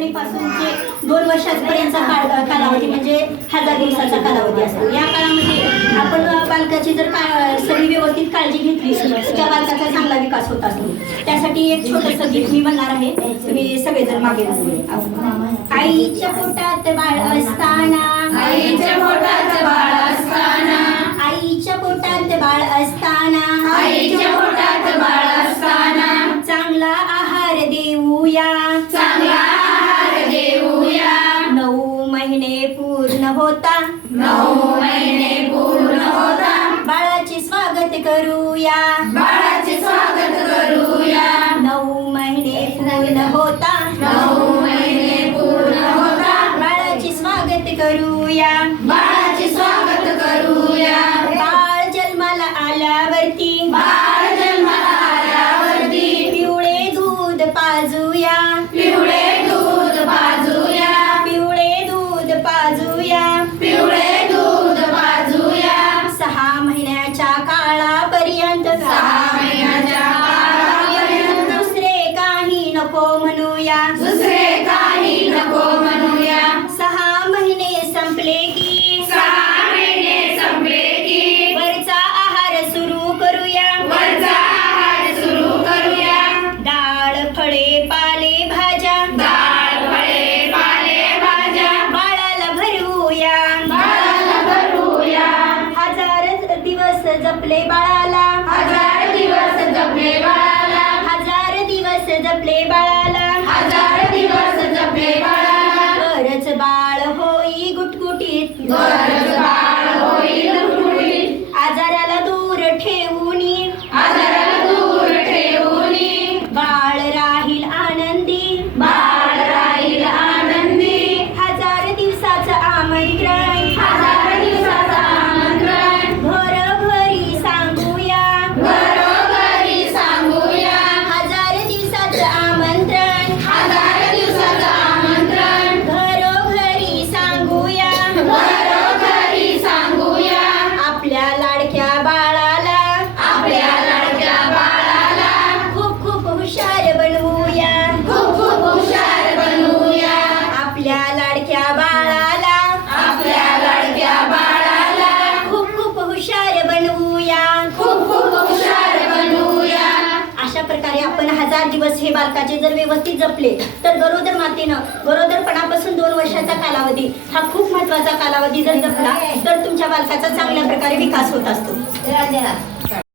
नोंदणीपासूनचे 2 वर्षांपर्यंतचा कालावधी म्हणजे 1000 दिवसाचा कालावधी असतो। या काळामध्ये आपण बालकाची जर सगळी व्यवस्थित काळजी घेतली तर त्या बालकाचा चांगला विकास होत असतो। त्यासाठी एक छोटंसं गीत मी म्हणणार आहे, तुम्ही सगळेजण मागे आईच्या पोटात बाळ असताना, आईच्या पोटात बाळ असताना, आईच्या पोटात बाळ असताना, आईच्या पोटात बाळ असताना चांगला आहार देऊया, चांगला आहार देऊया। 9 महिने पूर्ण होता, 9 महिने पूर्ण होता बाळाचे स्वागत करूया, बाळाचे स्वागत करूया। 9 महिने पूर्ण होता, 9 महिने पूर्ण होता बाळाचे स्वागत करूया, बाळाचे स्वागत करूया। बाळ जन्माला आल्यावरती, बाळ जन्माला आल्यावरती पिवळे दूध पाजूया, पिवळे दूध पाजूया, पिवळे दूध पाजूया, पिवळे दूध पाजूया। 6 महिन्याच्या काळापर्यंत, 6 महिन्याच्या काळापर्यंत दुसरे काही नको म्हणूया, दुसरे काही नको म्हणूया। 6 महिने संपले की, 6 महिने संपले की वरचा आहार सुरू करूया, वरचा आहार सुरू करूया। डाळ फळे पाले भाज्या, डाळ फळे पाले भाज्या बाळाला भरवूया, बाळाला भरवूया। 1000 दिवस जपले बाळाला, 1000 दिवस जपले बाळाला, 1000 दिवस जपले बाळाला, 1000 दिवस जपले बाळाला। बरच बाळ होई गुटगुटीत, बरंच बाळ होईल गुटगुटीत, आजाराला दूर ठेवूनी, आजाराला दूर ठेवूनी, बाळ राहील आनंदी, बाळ राहील आनंदी। 1000 दिवसाचं आमंत्रण, 1000 दिवसाचं आमंत्रण घरोघरी सांगूया, घरोघरी सांगूया। 1000 दिवसाचं आमंत्रण 1000 दिवसाचं आमंत्रण घरोघरी सांगूया, घरोघरी सांगूया। आपल्या लाडक्या बाळाला, आपल्या लाडक्या बाळाला खूप खूप हुशार बनवूया, खूप खूप हुशार बनवूया। आपल्या लाडक्या बाळाला, आपल्या लाडक्या बाळाला खूप खूप हुशार बनवूया। खूप खूप हुशार बनवूया। अशा प्रकारे आपण 1000 दिवस हे बालकाचे जर व्यवस्थित जपले तर गरोदर मातेनं गरोदरपणापासून 2 वर्षाचा कालावधी हा खूप महत्त्वाचा कालावधी जर जपला तर तुमच्या बालकाचा चांगल्या प्रकारे विकास होत असतो।